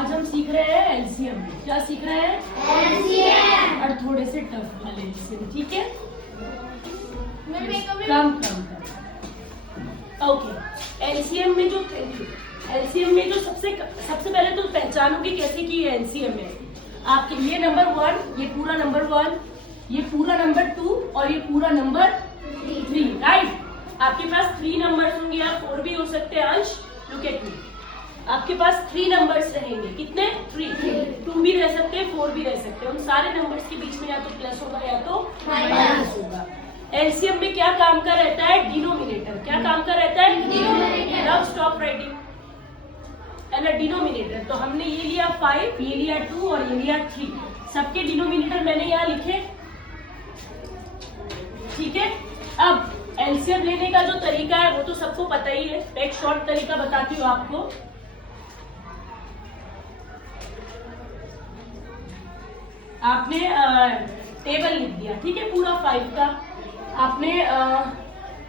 आज हम सीख रहे हैं एलसीएम। क्या सीख रहे हैं? एलसीएम। और थोड़े से टफ वाले एलसीएम, ठीक है? कम। ओके, एलसीएम में जो सबसे पहले तो पहचानोगे कैसे कि ये एलसीएम है। आपके ये नंबर 1, ये पूरा नंबर 1, ये पूरा नंबर 2 और ये पूरा नंबर 3, राइट? आपके पास 3 नंबर्स होंगे, या 4 भी हो सकते हैं। अंश, लुक एट मी, आपके पास 3 नंबर्स रहेंगे। कितने? 3। 2 भी रह सकते हैं, 4 भी रह सकते हैं। उन सारे नंबर्स के बीच में या तो प्लस होगा या तो माइनस होगा। एलसीएम में क्या काम का रहता है? डिनोमिनेटर। क्या काम का रहता है? Denominator. Now stop writing and denominator. तो हमने ये लिया 5, ये लिया 2 और ये लिया 3। सबके डिनोमिनेटर मैंने यहाँ लिखे, ठीक है? अब एलसीएम लेने का जो तरीका है वो तो सबको पता ही है। एक शॉर्ट तरीका बताती हूँ आपको। आपने टेबल लिख दिया, ठीक है? पूरा 5 का आपने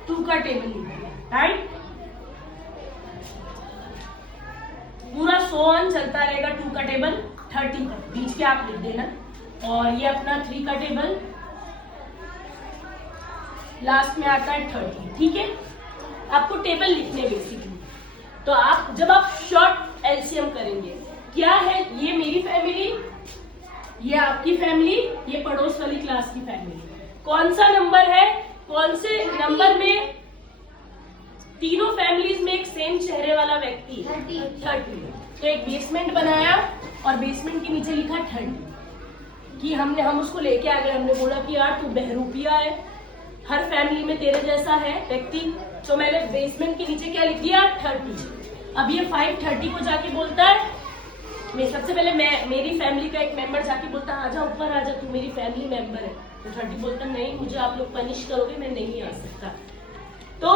2 का टेबल लिख दिया, राइट? पूरा 100 चलता रहेगा 2 का टेबल 30 तक, बीच के आप लिख देना। और ये अपना 3 का टेबल लास्ट में आता है 30, ठीक है? आपको टेबल लिखने बेसिकली। तो आप जब आप शॉर्ट एलसीएम करेंगे, क्या है? ये मेरी फैमिली, ये आपकी फैमिली, ये पड़ोस वाली क्लास की फैमिली। कौन सा नंबर है? कौन से नंबर में तीनों फैमिलीज में एक सेम चेहरे वाला व्यक्ति है? 30। तो एक बेसमेंट बनाया और बेसमेंट के नीचे लिखा 30 कि हम उसको लेके आ गए। हमने बोला कि यार तू बहरूपिया है, हर फैमिली में तेरे जैसा है व्यक्ति, तो मैंने बेसमेंट के नीचे क्या लिख दिया? 30। अब ये 5 30 को जाके बोलता है, सबसे पहले मेरी फैमिली का एक मेंबर जाके बोलता है आजा ऊपर आजा, तू मेरी फैमिली मेंबर है। तो 30 बोलता नहीं, मुझे आप लोग पनिश करोगे, मैं नहीं आ सकता। तो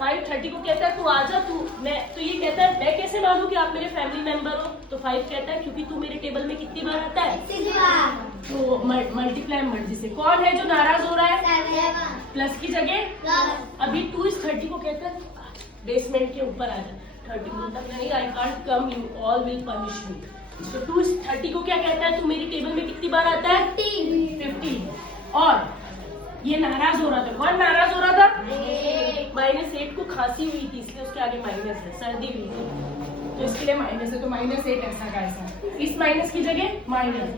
5 30 को कहता है तू आजा, तो ये कहता है मैं कैसे मानूं कि आप मेरे फैमिली मेंबर हो? तो 5 कहता है क्योंकि तू मेरे टेबल में कितनी बार आता है? 6 बार। तो मल्टीप्लाई मर्जी से। कौन है जो नाराज हो रहा है? 7। प्लस की जगह अभी 2 इस 30 को कहता है बेसमेंट के ऊपर आ जा। 30 बोलता नहीं, I can't come, you all will punish me. तो 2 इस 30 को क्या कहता है? तू मेरी टेबल में कितनी बार आता है? 15। और ये नाराज हो रहा था। कौन नाराज हो रहा था? -8 को खांसी हुई थी, इसलिए उसके आगे माइनस है। सर्दी हुई थी तो इसके लिए माइनस है, तो -8 ऐसा का ऐसा। इस माइनस की जगह माइनस।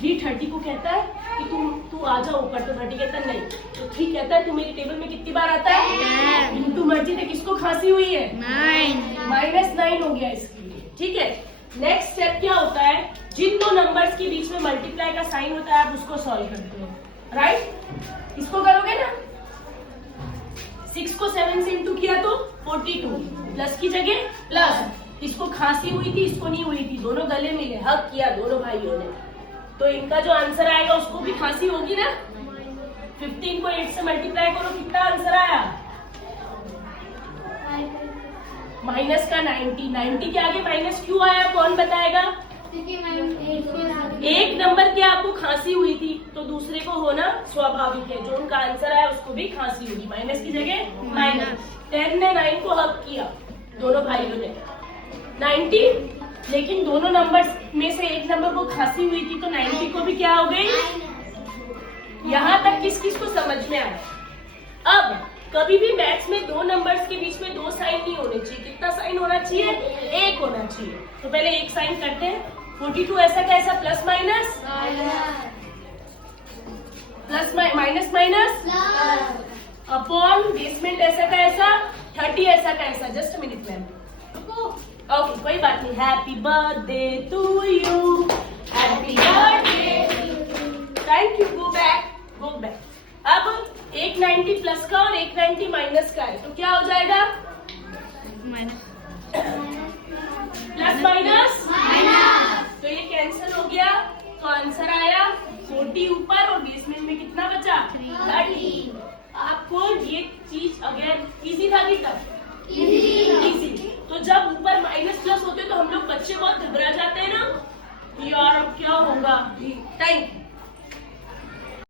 3 30 को कहता है कि तू आ जा ऊपर, तो 30 कहता है नहीं। तो 3 कहता है तू मेरी टेबल में कितनी बार आता है? तू मर्जी दे, किसको खांसी हुई है? -9 हो गया इसके लिए, ठीक है? नेक्स्ट स्टेप क्या होता है? जिन दो नंबर्स के बीच में मल्टीप्लाई का साइन होता है आप उसको सॉल्व करते हो, राइट? इसको करोगे ना, 6 को 7 से इंटू किया तो 42, प्लस की जगह प्लस। इसको खांसी हुई थी, इसको नहीं हुई थी, दोनों गले मिले, हक किया दोनों भाइयों ने, तो इनका जो आंसर आएगा उसको भी खांसी होगी ना। 15 को 8 से मल्टीप्लाई करो, कितना आंसर आया? माइनस का 90 के आगे माइनस क्यों आया? कौन बताएगा? एक नंबर की आपको खांसी हुई थी तो दूसरे को होना स्वाभाविक है, जो उनका आंसर आया उसको भी खांसी होगी, माइनस की जगह माइनस। 10 ने 9 को हक किया, दोनों भाइयों ने 90, लेकिन दोनों नंबर में से एक नंबर को खांसी हुई थी तो 90 को भी क्या हो गई? यहाँ तक किस किस को समझ में आया? अब कभी भी मैथ्स में दो नंबर्स के बीच में 2 साइन नहीं होने चाहिए। कितना साइन होना चाहिए? 1 होना चाहिए। तो पहले एक साइन करते हैं। 42 ऐसा कैसा? Plus minus plus minus upon basement ऐसा का ऐसा, 30 ऐसा का ऐसा। जस्ट मिनट मैम, ओके कोई बात नहीं। Happy birthday to you, happy birthday, thank you. Go back. अब एक 90 प्लस का और एक 90 माइनस का है, तो क्या हो जाएगा? प्लस माइनस, तो ये कैंसिल हो गया, तो आंसर आया 40 ऊपर और बेसमेंट में कितना बचा? 30। आपको ये चीज अगेन इजी था कि टफ? इजी। तो जब ऊपर माइनस प्लस होते तो हम लोग बच्चे बहुत घबरा जाते हैं ना, यार अब क्या होगा। टाइम